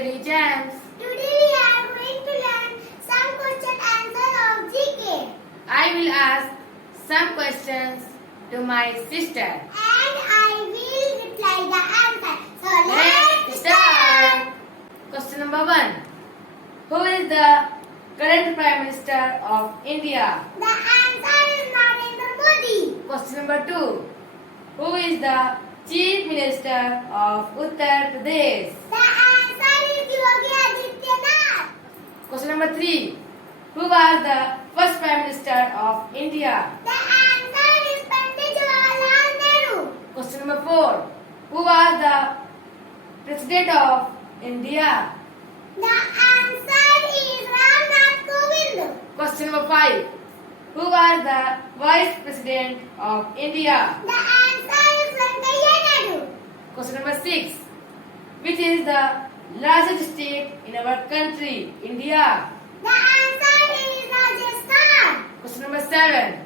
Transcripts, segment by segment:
study jams. Today we are going to learn some question answer of GK. I will ask some questions to my sister. And I will reply the answer. So let's start. Question number 1. Who is the current Prime Minister of India? The answer is Narendra Modi. Question number 2. Who is the Chief Minister of Uttar Pradesh? The answer is Yogi Adityanath. Question number 3. Who was the first Prime Minister of India? The answer is Pandit Jawaharlal Nehru. Question number 4. Who was the President of India? The answer is Ramnath Kovind. Question number 5. Who was the Vice President of India? The answer is Venkaiah Naidu. Question number 6. Which is the largest state in our country, India? The answer is Rajasthan. Question number 7.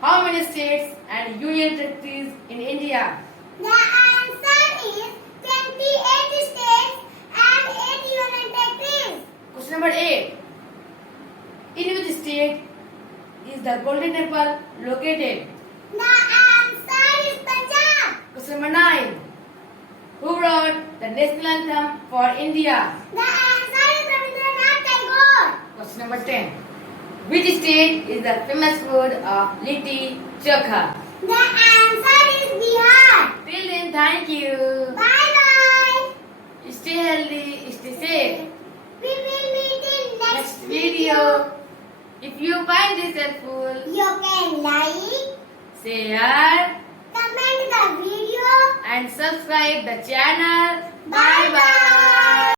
How many states and union territories in India? The answer is 28 states and 8 union territories. Question number 8. In which state is the Golden Temple located? The answer is Punjab. Question number 9. Who wrote the national anthem for India? The answer is Rabindranath Tagore. Question number 10. Which state is the famous food of litti chokha? The answer is Bihar. Till then, thank you. Bye bye. Stay healthy, stay safe. We will meet in Next video. If you find this helpful, You can like, share comment the video. and subscribe the channel. Bye bye.